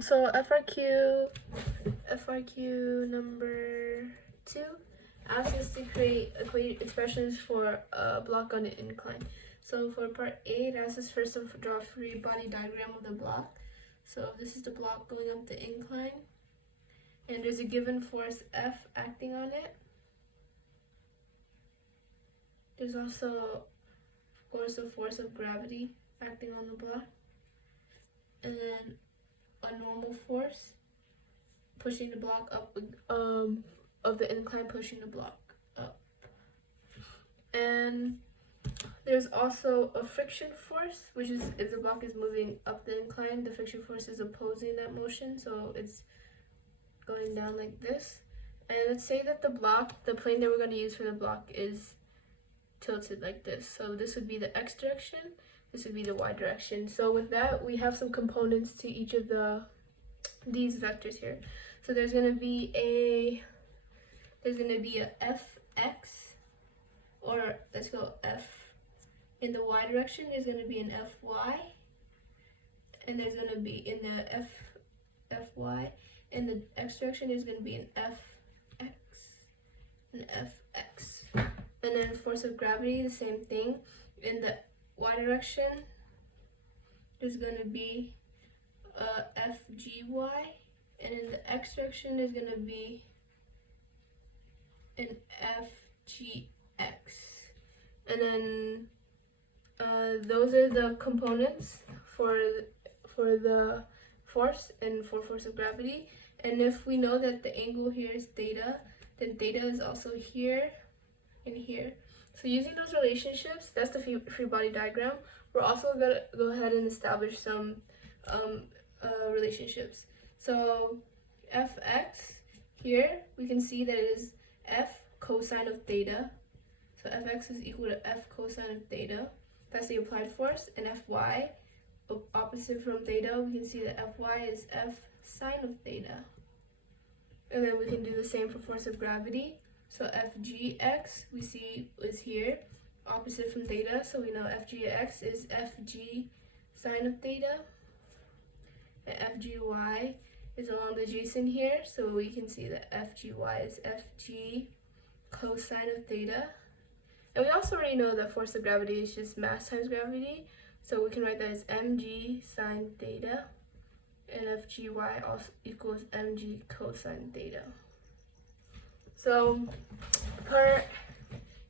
So FRQ number 2 asks us to create expressions for a block on an incline. So for part A, it asks us first to draw a free body diagram of the block. So this is the block going up the incline, and there's a given force F acting on it. There's also, of course, a force of gravity acting on the block, and then a normal force pushing the block up, of the incline pushing the block up. And there's also a friction force, which is if the block is moving up the incline, the friction force is opposing that motion, so it's going down like this. And let's say that the plane that we're going to use for the block is tilted like this. So this would be the x direction, this would be the y direction. So with that, we have some components to each of these vectors here. So there's going to be a fx, or let's go f. In the y direction, there's going to be an fy, and there's going to be in the fy. In the x direction, there's going to be an fx, and fx. And then force of gravity, the same thing. In the y direction, there's going to be fgy, and in the x direction, there's going to be an fgx. And then those are the components for the force and for force of gravity. And if we know that the angle here is theta, then theta is also here and here. So using those relationships, that's the free body diagram. We're also going to go ahead and establish some relationships. So fx, here we can see that it is f cosine of theta. So fx is equal to f cosine of theta. That's the applied force. And fy, opposite from theta, we can see that fy is f sine of theta. And then we can do the same for force of gravity. So fgx, we see, is here, opposite from theta. So we know fgx is fg sine of theta. And fgy is along the adjacent here. So we can see that fgy is fg cosine of theta. And we also already know that force of gravity is just mass times gravity. So we can write that as mg sine theta. And fgy also equals mg cosine theta. So part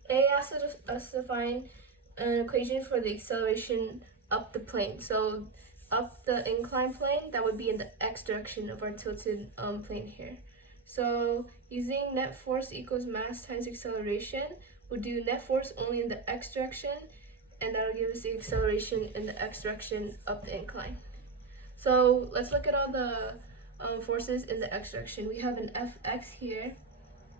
A asks us to find an equation for the acceleration up the plane. So up the incline plane, that would be in the x direction of our tilted plane here. So using net force equals mass times acceleration, we'll do net force only in the x direction, and that'll give us the acceleration in the x direction up the incline. So let's look at all the forces in the x direction. We have an fx here,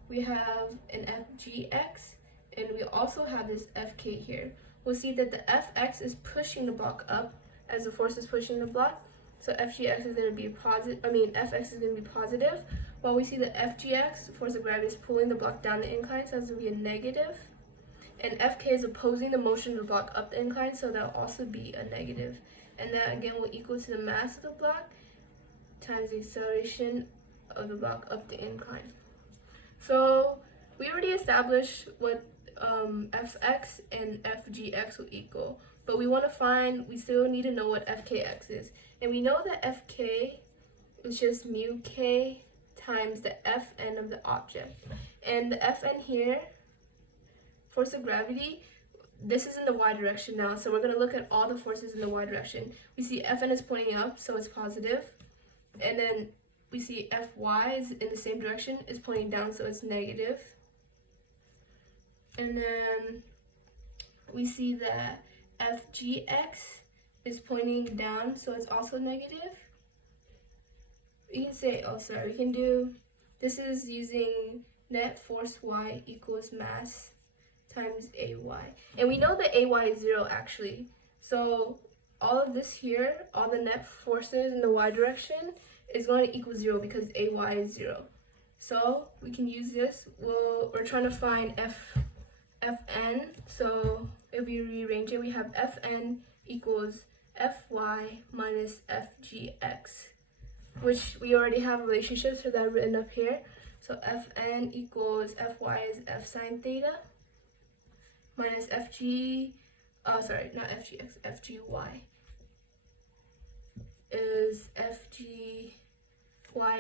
we have an fgx, and we also have this fk here. We'll see that the fx is pushing the block up as the force is pushing the block. So fgx is going to be fx is going to be positive, while we see the fgx, force of gravity, is pulling the block down the incline, so that's going to be a negative. And fk is opposing the motion of the block up the incline, so that'll also be a negative. And that again will equal to the mass of the block times the acceleration of the block up the incline. So we already established what fx and fgx will equal, but we still need to know what fkx is. And we know that fk is just mu k times the fn of the object. And the fn here, force of gravity, this is in the y direction now, so we're going to look at all the forces in the y direction. We see fn is pointing up, so it's positive. And then we see fy is in the same direction, is pointing down, so it's negative. And then we see that fgx is pointing down, so it's also negative. We can say, this is using net force y equals mass times ay. And we know that ay is 0 actually. So all of this here, all the net forces in the y direction, is going to equal 0 because ay is 0. So we can use this. We're trying to find fn. So if we rearrange it, we have fn equals fy minus fgx. which we already have relationships for that written up here. So Fn equals Fy is F sine theta minus Fg, sorry, not Fgx, Fgy is Fgy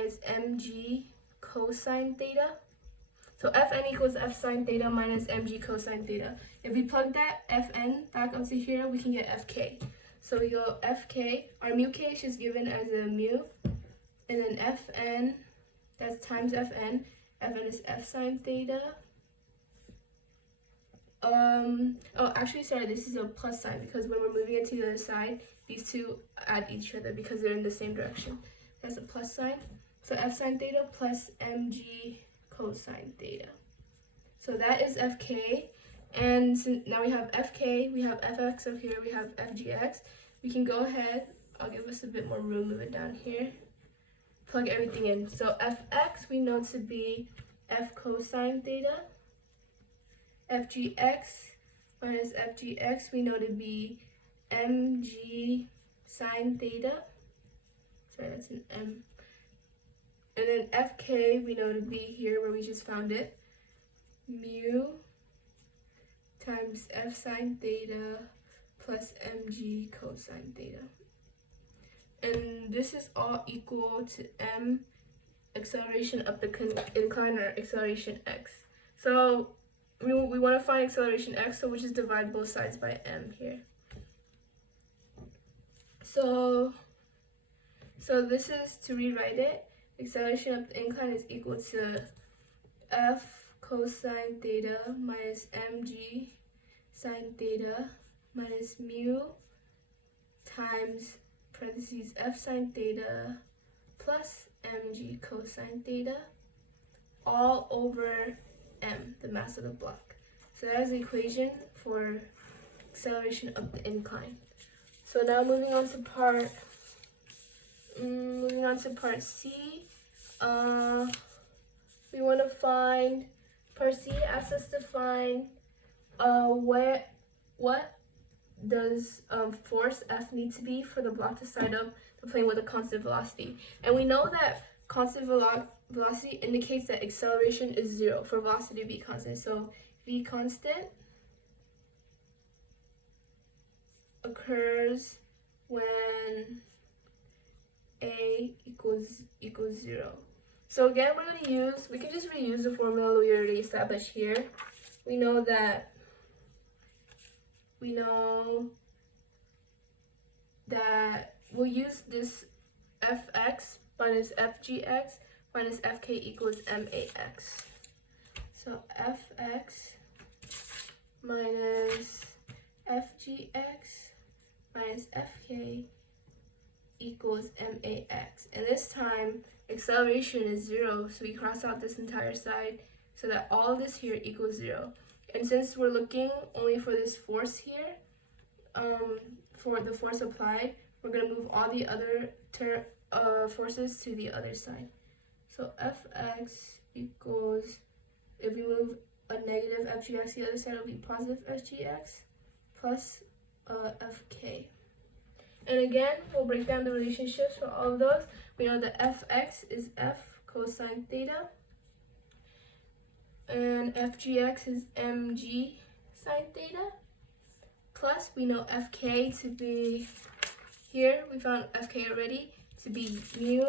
is Mg cosine theta. So Fn equals F sine theta minus Mg cosine theta. If we plug that Fn back onto here, we can get Fk. So we go Fk, our mu k is just given as a mu, and then Fn, that's times Fn. Fn is F sine theta. Oh, actually, sorry, this is a plus sign because when we're moving it to the other side, these two add each other because they're in the same direction. That's a plus sign. So F sine theta plus Mg cosine theta. So that is Fk. And since now we have Fk, we have Fx up here, we have Fgx. We can go ahead, I'll give us a bit more room, move it down here. Plug everything in. So Fx we know to be F cosine theta. Fgx minus Fgx we know to be Mg sine theta. Sorry, that's an M. And then Fk we know to be here where we just found it. Mu times F sine theta plus Mg cosine theta. And this is all equal to m acceleration up the incline, or acceleration x. So we want to find acceleration x, so we just divide both sides by m here. So this is, to rewrite it, acceleration up the incline is equal to f cosine theta minus mg sine theta minus mu times parentheses f sine theta plus mg cosine theta all over m, the mass of the block. So that is the equation for acceleration up the incline. So now moving on to part C. We want to find, part C asks us to find what does force F need to be for the block to side up the plane with a constant velocity. And we know that constant velocity indicates that acceleration is 0 for velocity to be constant. So v constant occurs when a equals 0. So again, we can just reuse the formula we already established here. We know that we'll use this fx minus fgx minus fk equals max. So fx minus fgx minus fk equals max. And this time, acceleration is 0, so we cross out this entire side so that all this here equals 0. And since we're looking only for this force here, for the force applied, we're going to move all the other forces to the other side. So fx equals, if we move a negative fgx to the other side, it'll be positive fgx plus fk. And again, we'll break down the relationships for all of those. We know that fx is f cosine theta, and fgx is mg sine theta, plus we know fk to be, here we found fk already, to be mu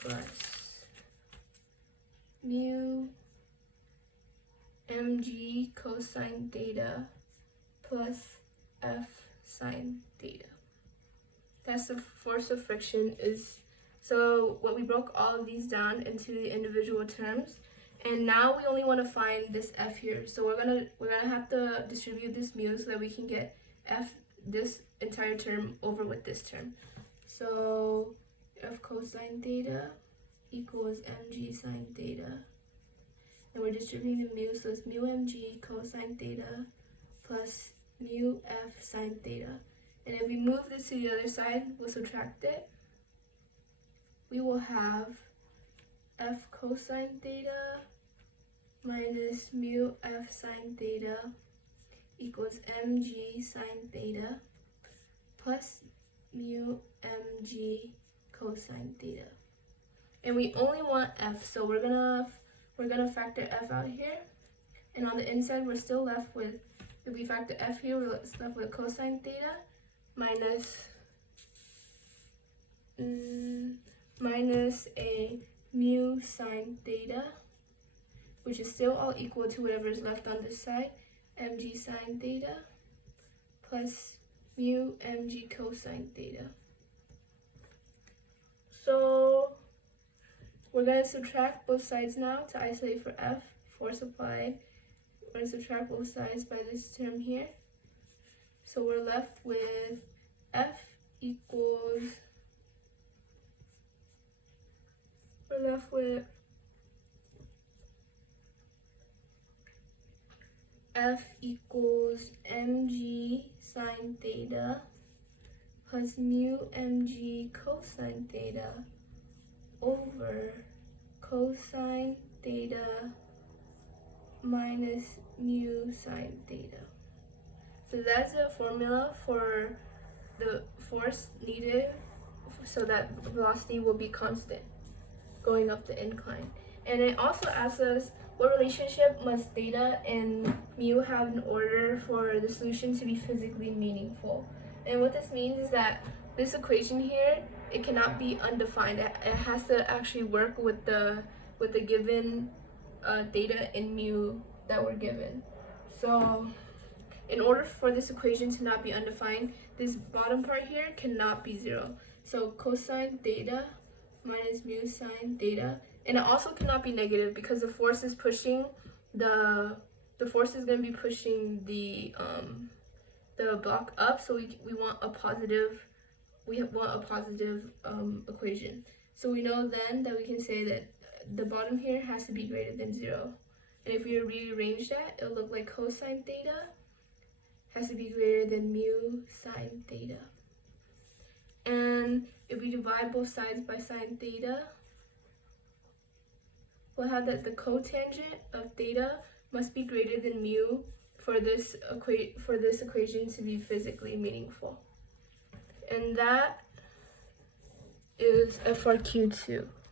plus mu mg cosine theta plus f sine theta. That's the force of friction is. So what we broke all of these down into the individual terms, and now we only want to find this f here. So we're gonna have to distribute this mu so that we can get f, this entire term, over with this term. So f cosine theta equals mg sine theta, and we're distributing the mu, so it's mu mg cosine theta plus mu f sine theta. And if we move this to the other side, we'll subtract it. We will have f cosine theta minus mu f sine theta equals mg sine theta plus mu mg cosine theta. And we only want f, so we're gonna factor f out here. And on the inside, we're still left with, if we factor f here, we're left with cosine theta minus a mu sine theta, which is still all equal to whatever is left on this side, mg sine theta, plus mu mg cosine theta. So we're going to subtract both sides now to isolate for f, force applied. We're going to subtract both sides by this term here. So we're left with f equals, mg sine theta plus mu mg cosine theta over cosine theta minus mu sine theta. So that's the formula for the force needed so that velocity will be constant going up the incline. And it also asks us, what relationship must theta and mu have in order for the solution to be physically meaningful? And what this means is that this equation here, it cannot be undefined. It has to actually work with the given theta and mu that were given. So in order for this equation to not be undefined, this bottom part here cannot be 0. So cosine theta minus mu sine theta, and it also cannot be negative because the force is pushing the force is going to be pushing the block up, so we want a positive equation. So we know then that we can say that the bottom here has to be greater than 0. And if we rearrange that, it'll look like cosine theta has to be greater than mu sine theta. And if we divide both sides by sine theta, we'll have that the cotangent of theta must be greater than mu for this equation to be physically meaningful. And that is FRQ2.